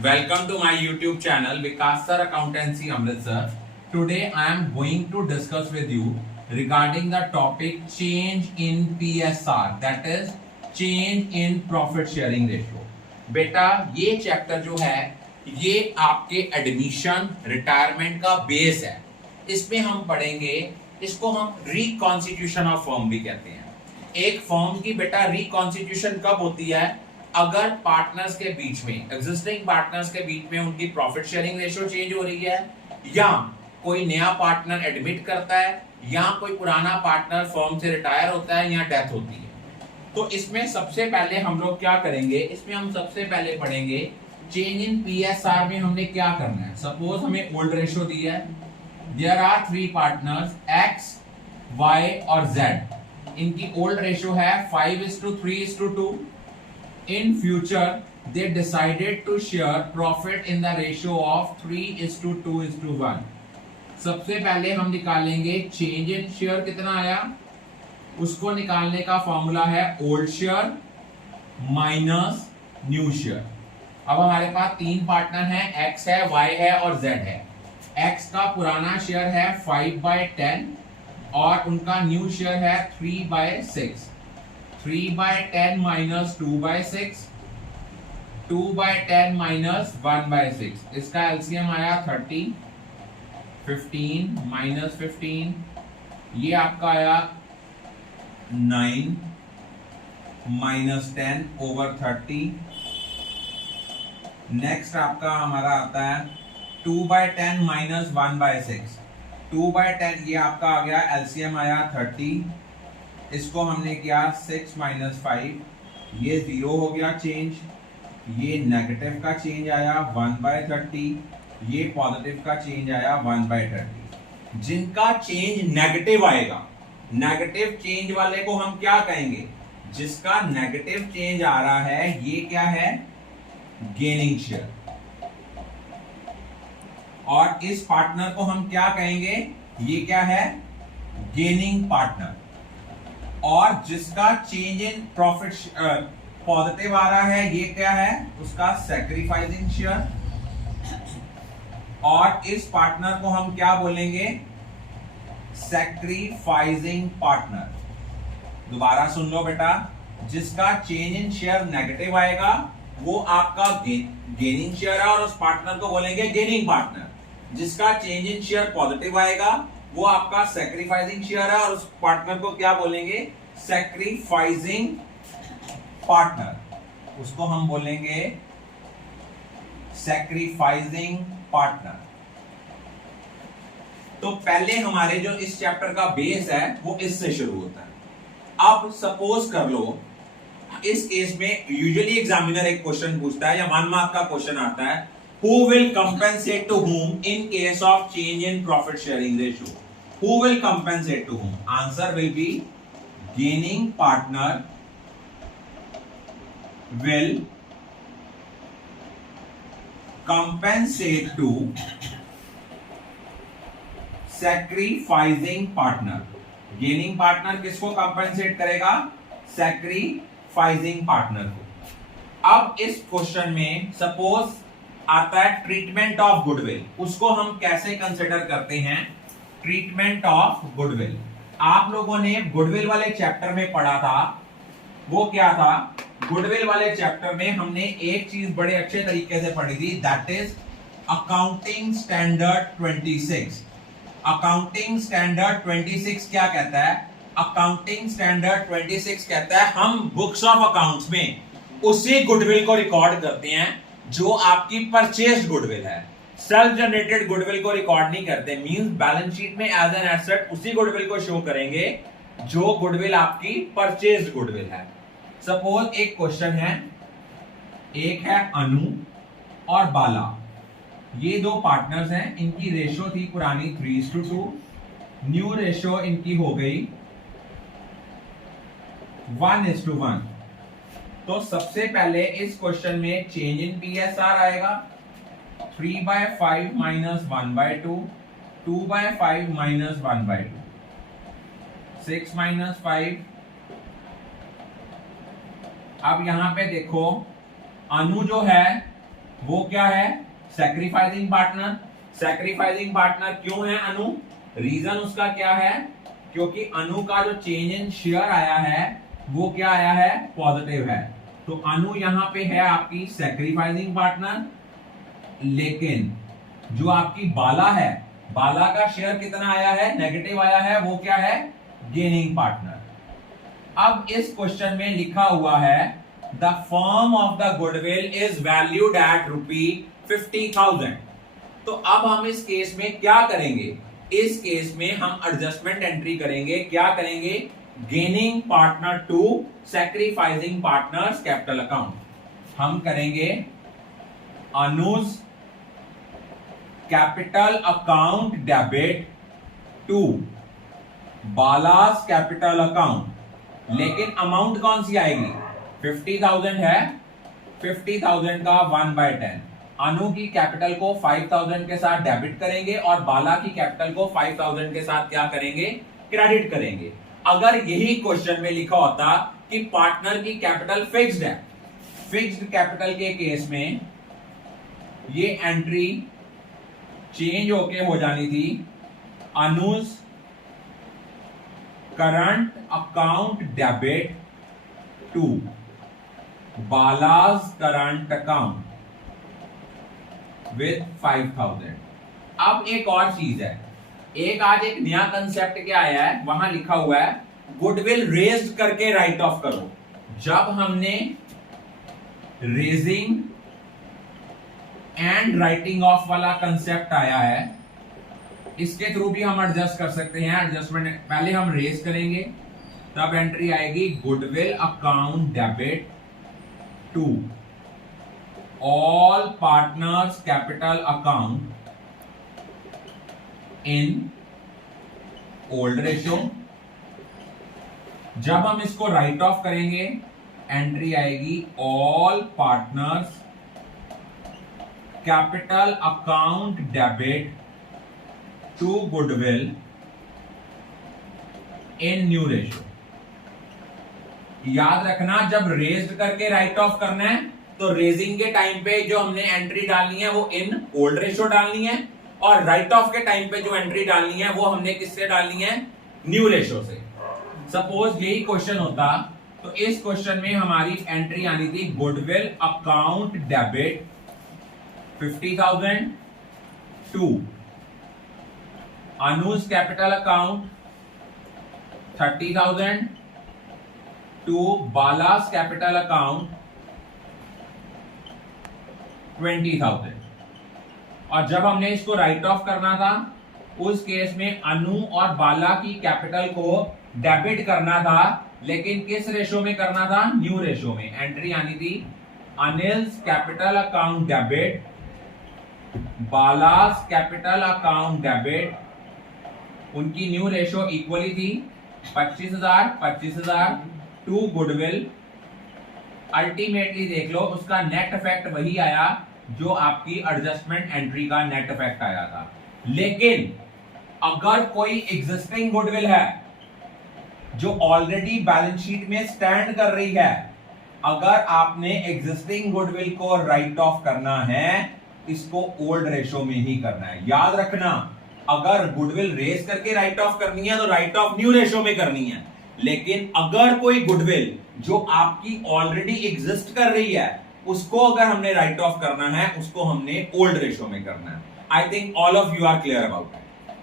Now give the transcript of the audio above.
Welcome to my YouTube channel Vikas Sir Accountancy Amritsar. Today I am going to discuss with you regarding the topic change in PSR, that is change in profit sharing ratio. बेटा ये chapter जो है ये आपके admission retirement का base है. इसमें हम पढ़ेंगे, इसको हम रिकॉन्स्टिट्यूशन ऑफ फर्म भी कहते हैं. एक फर्म की बेटा रिकॉन्स्टिट्यूशन कब होती है? अगर पार्टनर्स के बीच में, एग्जिस्टिंग पार्टनर्स के बीच में उनकी प्रॉफिट शेयरिंग रेशियो चेंज हो रही है, या कोई नया पार्टनर एडमिट करता है, या कोई पुराना पार्टनर फर्म से रिटायर होता है, या डेथ होती है. तो इसमें सबसे पहले हम लोग क्या करेंगे, इसमें हम सबसे पहले पढ़ेंगे चेंज इन पीएसआर में हमने क्या करना है. सपोज हमें ओल्ड रेशियो दी है, there are three partners X, Y और जेड. इनकी ओल्ड रेशियो है 5:3:2. In future, they decided to share profit in the ratio of 3:2:1. सबसे पहले हम निकालेंगे चेंज इन शेयर कितना आया, उसको निकालने का फॉर्मूला है old share minus new share. अब हमारे पास तीन पार्टनर हैं, एक्स है, वाई है और जेड है. एक्स का पुराना शेयर है 5/10 और उनका न्यू शेयर है 3/6. 3/10 minus 2/6, 2/10 minus 1/6. इसका एलसीएम आया 30. 15 minus 15 ये आपका आया 9 minus 10 over 30. नेक्स्ट आपका हमारा आता है 2/10 minus 1/6. 2/10 ये आपका आ गया, एलसीएम आया 30. इसको हमने किया 6 minus 5, ये 0 हो गया चेंज. ये नेगेटिव का चेंज आया 1/30, ये पॉजिटिव का चेंज आया 1/30. जिनका चेंज नेगेटिव आएगा, नेगेटिव चेंज वाले को हम क्या कहेंगे? जिसका नेगेटिव चेंज आ रहा है ये क्या है? Gaining share. और इस पार्टनर को हम क्या कहेंगे? ये क्या है? Gaining partner. और जिसका चेंज इन प्रॉफिट पॉजिटिव आ रहा है ये क्या है? उसका सैक्रिफाइसिंग शेयर. और इस पार्टनर को हम क्या बोलेंगे? Sacrificing partner. दोबारा सुन लो बेटा, जिसका चेंज इन शेयर नेगेटिव आएगा वो आपका गेनिंग शेयर है और उस पार्टनर को बोलेंगे गेनिंग पार्टनर. जिसका चेंज इन शेयर पॉजिटिव आएगा वो आपका सैक्रिफाइसिंग शेयर है और उस पार्टनर को क्या बोलेंगे? Sacrificing partner. उसको हम बोलेंगे सैक्रिफाइसिंग पार्टनर. तो पहले हमारे जो इस चैप्टर का बेस है वो इससे शुरू होता है. अब सपोज कर लो, इस केस में यूजुअली एग्जामिनर एक क्वेश्चन पूछता है या 1 मार्क का क्वेश्चन आता है, who will compensate to whom in case of change in profit sharing ratio. Who will compensate to whom? Answer will be gaining partner will compensate to sacrificing partner. Gaining partner किसको compensate करेगा? sacrificing partner को. अब इस question में suppose आता है treatment of goodwill. उसको हम कैसे कंसिडर करते हैं? Treatment of goodwill. आप लोगों ने गुडविल वाले चैप्टर में पढ़ा था, वो क्या था? गुडविल वाले चैप्टर में हमने एक चीज बड़े अच्छे तरीके से पढ़ी थी, that is accounting standard 26. Accounting standard 26 क्या कहता है? अकाउंटिंग स्टैंडर्ड 26 कहता है हम बुक्स ऑफ अकाउंट्स में उसी गुडविल को रिकॉर्ड करते हैं जो आपकी परचेज्ड गुडविल है. सेल्फ जनरेटेड गुडविल को रिकॉर्ड नहीं करते. मींस बैलेंस शीट में एज एन एसेट उसी गुडविल को शो करेंगे जो गुडविल आपकी परचेज्ड गुडविल है. सपोज एक क्वेश्चन है, एक है अनु और बाला, ये दो पार्टनर्स हैं. इनकी रेशियो थी पुरानी 3:2, न्यू रेशियो इनकी हो गई 1:1. तो सबसे पहले इस क्वेश्चन में चेंज इन पीएसआर आएगा 3/5 minus 1/2, 2/5 minus 1/2, 6 minus 5. अब यहां पे देखो, अनु जो है वो क्या है? Sacrificing partner. सैक्रिफाइसिंग पार्टनर क्यों है अनु? रीजन उसका क्या है? क्योंकि अनु का जो चेंज इन शेयर आया है वो क्या आया है? पॉजिटिव है। तो अनु यहां पे है आपकी सैक्रिफाइसिंग पार्टनर, लेकिन जो आपकी बाला है, बाला का शेयर कितना आया है? नेगेटिव आया है। वो क्या है? Gaining partner. अब इस क्वेश्चन में लिखा हुआ है the firm of the goodwill is valued at ₹50,000। तो अब हम इस केस में क्या करेंगे? इस केस में हम एडजस्टमेंट एंट्री करेंगे। क्या करेंगे? Gaining partner to sacrificing partners capital account. हम करेंगे Anuj capital account debit to Balas capital account, लेकिन अमाउंट कौन सी आएगी? 50,000 है। 50,000 का 1/10 अनु की कैपिटल को 5,000 के साथ डेबिट करेंगे और बाला की कैपिटल को 5,000 के साथ क्या करेंगे? क्रेडिट करेंगे। अगर यही क्वेश्चन में लिखा होता कि पार्टनर की कैपिटल फिक्स्ड है, फिक्स्ड कैपिटल के केस में ये एंट्री चेंज होके हो जानी थी Anuj current account debit to Balaj current account with 5,000। अब एक और चीज है, एक आज एक नया कंसेप्ट क्या आया है, वहां लिखा हुआ है गुडविल रेज्ड करके राइट ऑफ करो। जब हमने रेजिंग एंड राइटिंग ऑफ वाला कंसेप्ट आया है, इसके थ्रू भी हम एडजस्ट कर सकते हैं। एडजस्टमेंट पहले हम रेज करेंगे, तब एंट्री आएगी goodwill account debit to all partners capital account in old ratio. जब हम इसको राइट ऑफ करेंगे, एंट्री आएगी all partners capital account debit to goodwill in new ratio. याद रखना, जब रेज्ड करके राइट ऑफ करना है तो रेजिंग के टाइम पे जो हमने एंट्री डालनी है वो इन ओल्ड रेशियो डालनी है, और राइट ऑफ के टाइम पे जो एंट्री डालनी है वो हमने किससे डालनी है? न्यू रेशियो से। सपोज यही क्वेश्चन होता तो इस क्वेश्चन में हमारी एंट्री आनी थी goodwill account debit 50,000 to Anuj capital account 30,000 to Balas capital account 20,000। और जब हमने इसको राइट ऑफ करना था उस केस में अनु और बाला की कैपिटल को डेबिट करना था, लेकिन किस रेशो में करना था? न्यू रेशो में। एंट्री आनी थी Anil's capital account debit बालास capital account debit. उनकी न्यू रेशो इक्वली थी 25,000 टू गुडविल। अल्टीमेटली देख लो उसका नेट इफेक्ट वही आया जो आपकी एडजस्टमेंट एंट्री का नेट इफेक्ट आया था। लेकिन अगर कोई एग्जिस्टिंग गुडविल है जो ऑलरेडी बैलेंस शीट में स्टैंड कर रही है, अगर आपने एग्जिस्टिंग गुडविल को राइट ऑफ करना है, इसको ओल्ड रेशो में ही करना है। याद रखना, अगर गुडविल रेज करके राइट ऑफ करनी है तो राइट ऑफ न्यू रेशो में करनी है, लेकिन अगर कोई गुडविल जो आपकी ऑलरेडी एग्जिस्ट कर रही है उसको अगर हमने राइट ऑफ करना है, उसको हमने ओल्ड रेशो में करना है। I think all of you are clear about it.